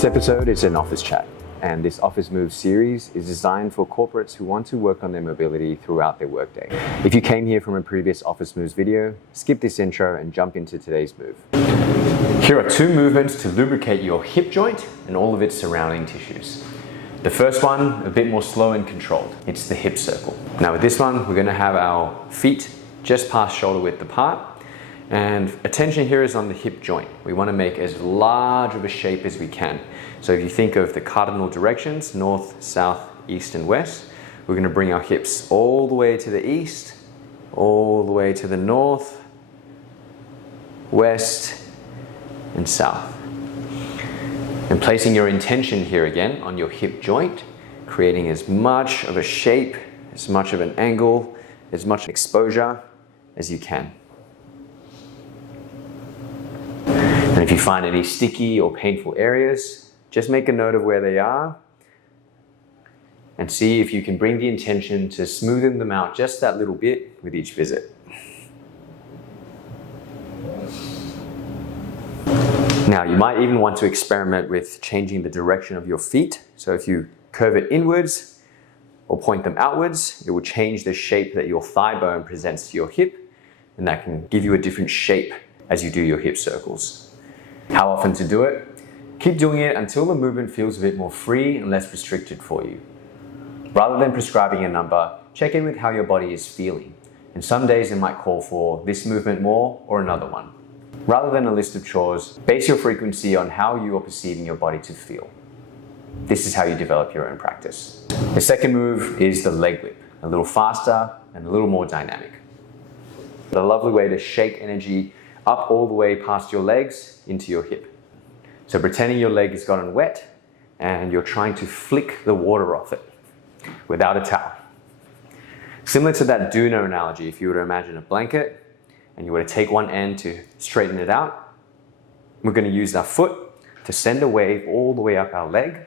This episode is an office chat, and this Office Moves series is designed for corporates who want to work on their mobility throughout their workday. If you came here from a previous Office Moves video, skip this intro and jump into today's move. Here are two movements to lubricate your hip joint and all of its surrounding tissues. The first one, a bit more slow and controlled. It's the hip circle. Now with this one, we're gonna have our feet just past shoulder width apart, and attention here is on the hip joint. We wanna make as large of a shape as we can. So if you think of the cardinal directions, north, south, east, and west, we're gonna bring our hips all the way to the east, all the way to the north, west, and south. And placing your intention here again on your hip joint, creating as much of a shape, as much of an angle, as much exposure as you can. And if you find any sticky or painful areas, just make a note of where they are and see if you can bring the intention to smoothing them out just that little bit with each visit. Now, you might even want to experiment with changing the direction of your feet. So if you curve it inwards or point them outwards, it will change the shape that your thigh bone presents to your hip, and that can give you a different shape as you do your hip circles. How often to do it? Keep doing it until the movement feels a bit more free and less restricted for you. Rather than prescribing a number, check in with how your body is feeling. And some days it might call for this movement more or another one. Rather than a list of chores, base your frequency on how you are perceiving your body to feel. This is how you develop your own practice. The second move is the leg whip, a little faster and a little more dynamic. A lovely way to shake energy up all the way past your legs into your hip. So pretending your leg has gotten wet and you're trying to flick the water off it without a towel. Similar to that doona analogy, if you were to imagine a blanket and you were to take one end to straighten it out, we're going to use our foot to send a wave all the way up our leg,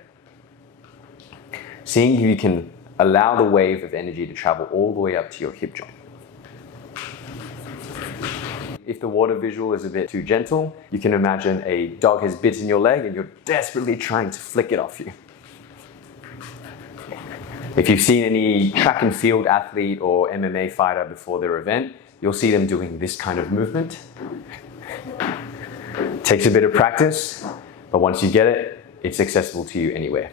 seeing if you can allow the wave of energy to travel all the way up to your hip joint. If the water visual is a bit too gentle, you can imagine a dog has bitten your leg and you're desperately trying to flick it off you. If you've seen any track and field athlete or MMA fighter before their event, you'll see them doing this kind of movement. Takes a bit of practice, but once you get it, it's accessible to you anywhere.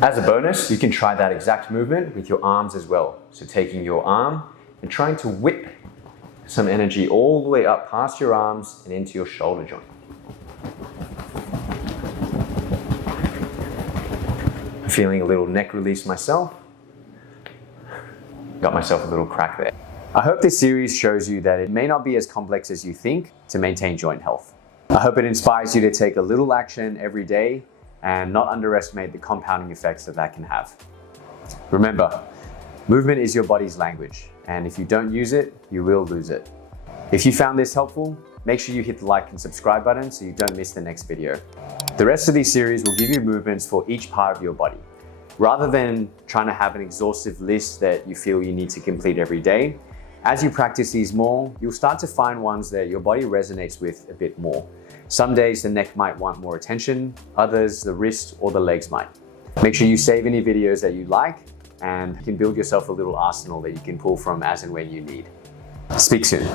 As a bonus, you can try that exact movement with your arms as well. So taking your arm and trying to whip some energy all the way up past your arms and into your shoulder joint. Feeling a little neck release myself. Got myself a little crack there. I hope this series shows you that it may not be as complex as you think to maintain joint health. I hope it inspires you to take a little action every day and not underestimate the compounding effects that can have. Remember, movement is your body's language, and if you don't use it, you will lose it. If you found this helpful, make sure you hit the like and subscribe button so you don't miss the next video. The rest of these series will give you movements for each part of your body. Rather than trying to have an exhaustive list that you feel you need to complete every day, as you practice these more, you'll start to find ones that your body resonates with a bit more. Some days the neck might want more attention, others the wrist or the legs might. Make sure you save any videos that you like, and you can build yourself a little arsenal that you can pull from as and when you need. Speak soon.